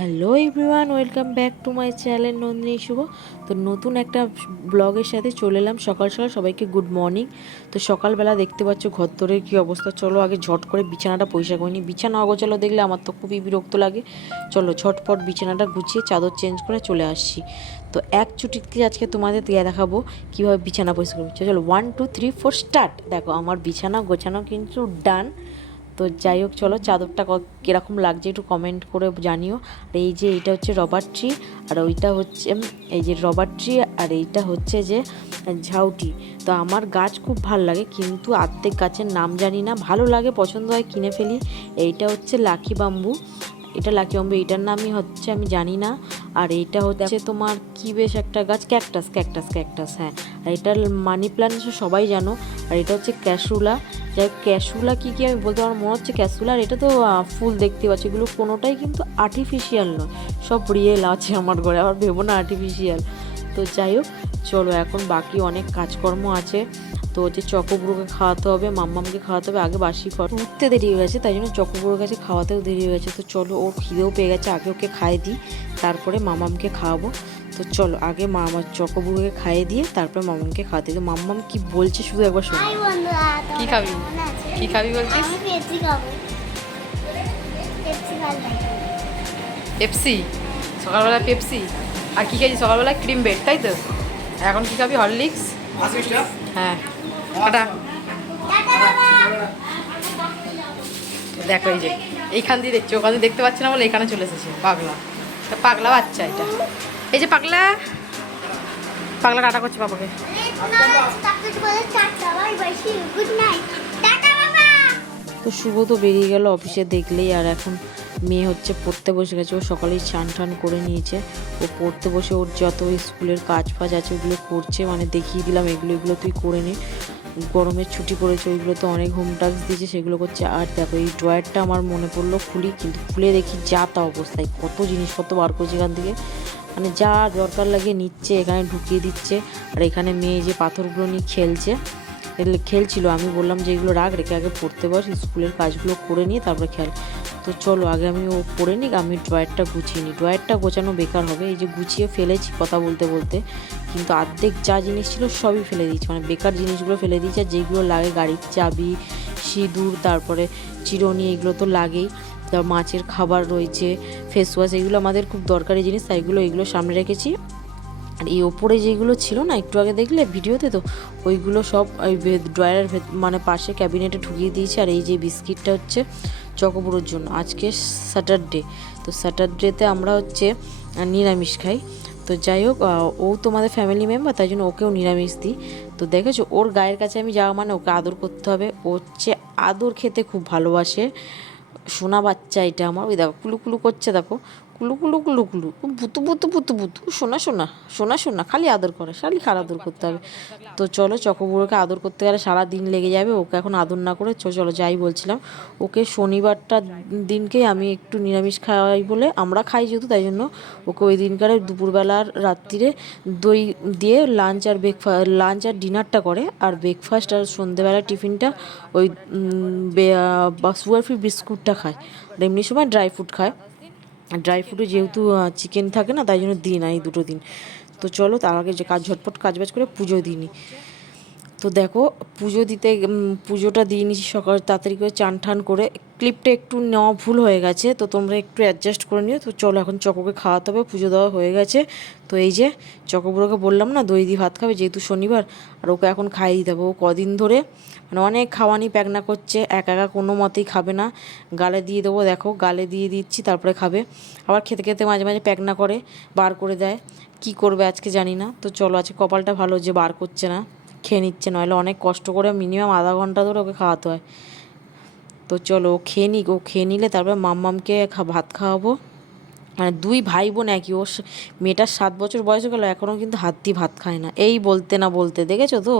Hello everyone welcome back to my channel Nandini শুভ তো নতুন একটা ব্লগের সাথে চলে এলাম। সকাল সকাল সবাইকে গুড মর্নিং তো সকালবেলা দেখতে পাচ্ছ ঘর দরের কী অবস্থা। চলো আগে ঝট করে বিছানাটা পয়সা করিনি বিছানা অগোচালো দেখলে আমার তো খুবই বিরক্ত লাগে। চলো ঝটপট বিছানাটা গুছিয়ে চাদর চেঞ্জ করে চলে আসছি। তো এক চুটিতে আজকে তোমাদের দিয়ে দেখাবো কীভাবে বিছানা পরিষ্কার করছে চলো one two three four start দেখো, আমার বিছানা গোছানো কিন্তু ডান তো যাই হোক চলো চাদরটা কীরকম লাগছে একটু কমেন্ট করে জানিও। আর এই যে এইটা হচ্ছে রবার ট্রি আর ওইটা হচ্ছে এই যে রবার ট্রি আর এইটা হচ্ছে যে ঝাউটি। তো আমার গাছ খুব ভালো লাগে কিন্তু আর্ধেক গাছের নাম জানি না। ভালো লাগে পছন্দ হয় কিনে ফেলি। এইটা হচ্ছে লাকি বাম্বু এটা লাকি বাম্বু এইটার নামই হচ্ছে আমি জানি না। আর এইটা হচ্ছে তোমার কি বেশ একটা গাছ ক্যাকটাস ক্যাকটাস ক্যাকটাস হ্যাঁ। আর এটা মানি প্ল্যান্ট সবাই জানো। আর এটা হচ্ছে ক্যাশুলা যাই ক্যাশুলা কী কী আমি বলতে আমার মনে হচ্ছে ক্যাশুলা আর এটা তো ফুল দেখতে পাচ্ছি। এগুলো কোনোটাই কিন্তু আর্টিফিশিয়াল নয়। সব রিয়েল আছে আমার ঘরে, আবার ভেবো না আর্টিফিশিয়াল তো যাই হোক, চলো এখন বাকি অনেক কাজকর্ম আছে। তো হচ্ছে চকোবুড়োকে খাওয়াতে হবে মাম্মামকে খাওয়াতে হবে আগে বাসি ঘর উঠতে দেরি হয়ে গেছে তাই জন্য চকোবুড়োর কাছে খাওয়াতেও দেরি হয়ে গেছে। তো চলো ওর খিদেও পেয়ে গেছে আগে ওকে খাইয়ে দিই তারপরে মামামকে খাওয়াবো। তো চলো আগে মামা চকোবুড়োকে খাইয়ে দিয়ে তারপরে মামামকে খাওয়াতে তো মাম্মাম কি বলছে শুধু একবার শোনো। কি খাবি? কি খাবি বলছিস? পেপসি খাব। পেপসি ভালো লাগে। পেপসি? সকালবেলা পেপসি? আর কি খাইছি সকালবেলা ক্রিম বেড তাই তো? এখন কি খাবি? হরলিক্স? হ্যাঁ? এটা টাটা। দেখো এই যে, এইখান দিয়ে দেখছি, ওখান দিয়ে দেখতে পাচ্ছি না বলে এখানে চলে এসেছে, পাগলা। পাগলা বাচ্চা এটা। এই যে পাগলা পাগলা টাটা করছে বাবাকে। তো শুভ তো বেরিয়ে গেল অফিসে দেখলেই, আর এখন মেয়ে হচ্ছে পড়তে বসে গেছে, ও সকালেই চান টান করে নিয়েছে। ও পড়তে বসে, ওর যত স্কুলের কাজ ফাজ আছে, ওগুলো করছে মানে দেখিয়ে দিলাম, এগুলো এগুলো তুই করে নে। গরমের ছুটি পড়েছে ওইগুলো তো অনেক হোম টাস্ক দিয়েছে, সেগুলো করছে। আর দেখো, এই ড্রয়ারটা আমার মনে পড়ল খুলি, কিন্তু খুলে দেখি যা তা অবস্থায়, কত জিনিসপত্র বার করছে এখান থেকে। মানে যা দরকার লাগে নিচ্ছে, এখানে ঢুকিয়ে দিচ্ছে। আর এখানে মেয়ে যে পাথরগুলো নিয়ে খেলছে খেলছিল, আমি বললাম যে এগুলো রাখ, রেখে আগে পড়তে বস, স্কুলের কাজগুলো করে নিয়ে তারপরে খেল। তো চলো, আগে আমি ও পড়ে নিক, আমি ড্রয়ারটা গুছিয়ে নিই। ড্রয়ারটা গোছানো বেকার হবে, এই যে গুছিয়ে ফেলেছি কথা বলতে বলতে। কিন্তু অর্ধেক যা জিনিস ছিল সবই ফেলে দিয়েছি মানে বেকার জিনিসগুলো ফেলে দিয়েছি, আর যেগুলো লাগে গাড়ির চাবি, সিঁদুর, তারপরে চিরনি, এগুলো তো লাগেই। তার মাছের খাবার রয়েছে ফেস ওয়াশ এগুলো আমাদের খুব দরকারি জিনিস, তাই এগুলো এগুলো সামনে রেখেছি। আর এই ওপরে যেগুলো ছিল না, একটু আগে দেখলে ভিডিওতে, তো ওইগুলো সব ওই ড্রয়ারের মানে পাশে ক্যাবিনেটে ঢুকিয়ে দিয়েছি, আর এই যে বিস্কিটটা হচ্ছে চকোপুরোর জন্য। আজকে স্যাটারডে তো স্যাটারডেতে আমরা হচ্ছে নিরামিষ খাই। তো যাই হোক ও তোমাদের ফ্যামিলি মেম্বার তাই জন্য ওকেও নিরামিষ দিই। তো দেখেছ, ওর গায়ের কাছে আমি যাওয়া মানে ওকে আদর করতে হবে। ও হচ্ছে আদর খেতে খুব ভালোবাসে। সোনা বাচ্চা এটা আমার। ওই দেখো, কুলুকুলু কুলু করছে, দেখো। কুলু কুলু কুলু কুলু। বুতু বুতু বুতু বুতু। সোনা সোনা সোনা সোনা খালি আদর করে খালি খালি আদর করতে হবে। তো চলো চকোবুড়োকে আদর করতে গেলে সারা দিন লেগে যাবে, ওকে এখন আদর না করে চলো যাই বলছিলাম। ওকে শনিবারটা দিনকেই আমি একটু নিরামিষ খাওয়াই বলে আমরা খাই যেহেতু, তাই জন্য ওকে ওই দিনকারে দুপুরবেলার রাত্রিরে দই দিয়ে লাঞ্চ আর ব্রেকফাস্ট লাঞ্চ আর ডিনারটা করে। আর ব্রেকফাস্ট আর সন্ধেবেলা টিফিনটা ওই সুগার ফ্রি বিস্কুটটা খায়। আর এমনি সময় ড্রাই ফ্রুট খায়। ড্রাই ফ্রুটে যেহেতু চিকেন থাকে না, তাই জন্য দিই না এই দুটো দিন। তো চলো, তার আগে যে কাজ ঝটপট কাজ বাজ করে পুজো দিই তো দেখো, পুজো দিতে পুজোটা দিয়ে নিয়েছি সকাল তাড়াতাড়ি করে চান ঠান করে ক্লিপটা একটু নেওয়া ভুল হয়ে গেছে, তো তোমরা একটু অ্যাডজাস্ট করে নিও। তো চলো এখন চকোকে খাওয়াতে হবে, পুজো দেওয়া হয়ে গেছে। তো এই যে চকোবুড়োকে বললাম না, দই দিয়ে ভাত খাবে যেহেতু শনিবার, আর ওকে এখন খাইয়ে দিতে হবে। ও কদিন ধরে মানে অনেক খাওয়ানি প্যাকনা করছে, একা একা কোনো মতেই খাবে না। গালে দিয়ে দেবো, দেখো, গালে দিয়ে দিচ্ছি, তারপরে খাবে। আবার খেতে খেতে মাঝে মাঝে প্যাকনা করে, বার করে দেয়। কি করবে আজকে জানি না। তো চলো আজকে কপালটা ভালো যে বার করছে না, খেয়ে নিচ্ছে, নইলে অনেক কষ্ট করে মিনিমাম আধা ঘণ্টা ধরে ওকে খাওয়াতে হয়। তো চলো ও খেয়ে নিক ও খেয়ে নিলে তারপরে মাম্মামকে ভাত খাওয়াবো। মানে দুই ভাই বোন একই ওর মেয়েটার সাত বছর বয়স হয়ে গেলো এখনও কিন্তু হাত দিয়ে ভাত খায় না। এই বলতে না বলতে দেখেছ তো?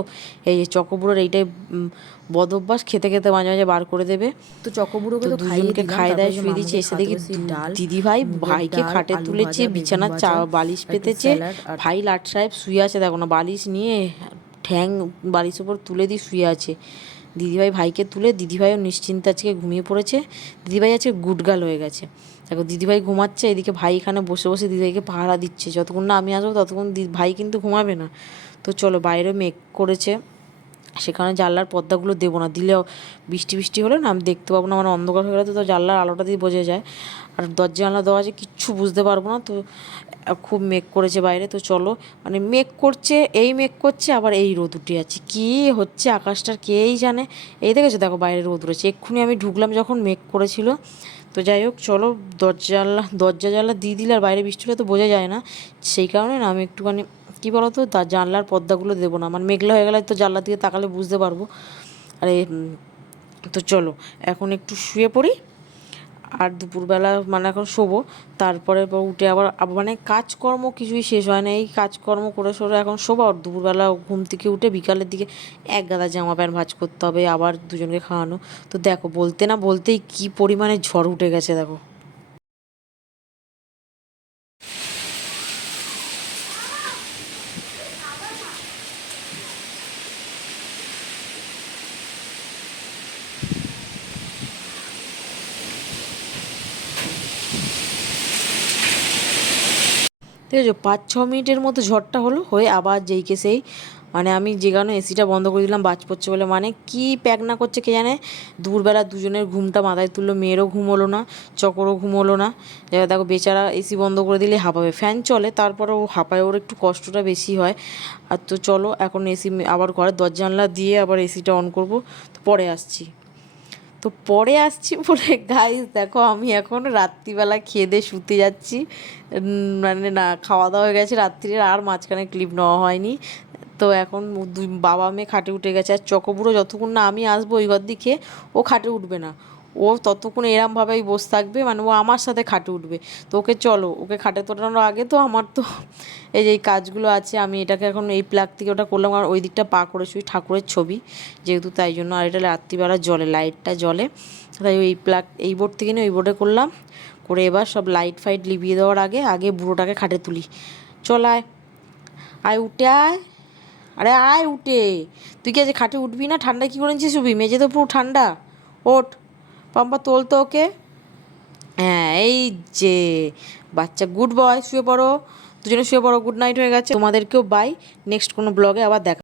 এই চকোবুড়োর এইটাই উম, বদ অভ্যাস খেতে খেতে মাঝে মাঝে বার করে দেবে। তো চকোবুড়োকে তো দুজনকে খাই দেয় শুয়ে দিচ্ছি এসে দেখি দিদি ভাই ভাইকে খাটে তুলেছে বিছানার চা বালিশ পেতেছে। ভাই লাট সাহেব শুয়ে আছে দেখো না বালিশ নিয়ে ঠ্যাং বালিশ উপর তুলে দিয়ে শুয়ে আছে। দিদিভাই ভাইকে তুলে দিদিভাইও নিশ্চিন্তে আজকে ঘুমিয়ে পড়েছে। দিদিভাই আজকে গুডগাল হয়ে গেছে। দেখো, দিদিভাই ঘুমাচ্ছে, এদিকে ভাই এখানে বসে বসে দিদিভাইকে পাহারা দিচ্ছে। যতক্ষণ না আমি আসব, ততক্ষণ ভাই কিন্তু ঘুমাবে না। তো চলো, বাইরে মেঘ করেছে। সেখানে জানলার পর্দাগুলো দেবো না। দিলেও বৃষ্টি বৃষ্টি হলে না আমি দেখতে পাবো না মানে অন্ধকার হয়ে গেলে তো জানলার আলোটা দিয়ে বোঝা যায়। আর দরজা জানলা দেওয়া আছে, কিচ্ছু বুঝতে পারব না, তো খুব মেঘ করেছে বাইরে, তো চলো। মানে মেঘ করছে, এই মেঘ করছে, আবার এই রোদ উঠে যাচ্ছে। কী হচ্ছে, আকাশটার কেই জানে? এই দেখেছ, দেখো বাইরে রোদ রয়েছে এক্ষুনি আমি ঢুকলাম যখন মেঘ করেছিল। তো যাই হোক, চলো দরজা জানলা দরজা জানলা দিয়ে দিলে আর বাইরে বৃষ্টি হলে তো বোঝা যায় না। সেই কারণে না আমি একটুখানি কী বলো তো জানলার পর্দাগুলো দেবো না। মানে মেঘলা হয়ে গেলে তো জানলা দিকে তাকালে বুঝতে পারব। আরে তো চলো, এখন একটু শুয়ে পড়ি। আর দুপুরবেলা মানে এখন শোবো। তারপরে উঠে আবার মানে কাজকর্ম কিছুই শেষ হয় না। এই কাজকর্ম করে সরে এখন শোবো। আর দুপুরবেলা ঘুম থেকে উঠে বিকালের দিকে এক গাদা জামা প্যান্ট ভাজ করতে হবে, আবার দুজনকে খাওয়ানো। তো দেখো, বলতে না বলতেই কি পরিমাণে ঝড় উঠে গেছে, দেখো। ঠিক আছে, পাঁচ, ছ মিনিটের মতো ঝড়টা হলো, হয়ে আবার যেইকে সেই মানে আমি যে কারণে এসিটা বন্ধ করে দিলাম, বাজ পড়ছে বলে মানে কি প্যাক না করছে কে জানে? দুপুরবেলা দুজনের ঘুমটা মাথায় তুললো, মেয়েরও ঘুম হলো না, চকরও ঘুম হলো না। এবার দেখো, বেচারা এসি বন্ধ করে দিলে হাঁপাবে। ফ্যান চলে তারপরে ও হাঁপায়, ওর একটু কষ্টটা বেশি হয়। আর তো চলো, এখন এসি আবার ঘরের দরজা জানলা দিয়ে আবার এসিটা অন করব, তো পরে আসছি। তো পরে আসছি বলে গাইস দেখো, আমি এখন রাত্রিবেলা খেয়ে দিয়ে শুতে যাচ্ছি। মানে না খাওয়া দাওয়া হয়ে গেছে রাত্রির, আর মাঝখানে ক্লিপ নেওয়া হয়নি। তো এখন বাবা মেয়ে খাটে উঠে গেছে। আর চকবুড়ো যতক্ষণ না আমি আসব ওই ঘর দিকে ও খাটে উঠবে না। ও ততক্ষণ এরমভাবেই বসে থাকবে মানে ও আমার সাথে খাটে উঠবে। তো ওকে চলো, ওকে খাটে তোলানোর আগে তো আমার তো এই যে এই কাজগুলো আছে, আমি এটাকে এখন এই প্লাগ থেকে ওটা করলাম, আর ওই দিকটা পা করে শুই ঠাকুরের ছবি যেহেতু, তাই জন্য আর এটা রাত্রিবেলা জলে লাইটটা জলে তাই ওই প্লাগ এই বোর্ড থেকে নিয়ে ওই বোর্ডে করলাম, করে এবার সব লাইট ফাইট লিভিয়ে দেওয়ার আগে আগে বুড়োটাকে খাটে তুলি। চল আয় আয় উঠে আয়, আরে আয় উঠে। তুই কি আজ খাটে উঠবি না? ঠান্ডা কী করে নিচ্ছিস মেঝে তো পুরো ঠান্ডা। ওঠ। পাম্পা তোল তো ওকে। হ্যাঁ এই যে বাচ্চা গুড বয়, শুয়ে পড়ো। দুজনে শুয়ে পড়ো, গুড নাইট হয়ে গেছে। তোমাদেরকেও বাই নেক্সট কোনো ব্লগে আবার দেখা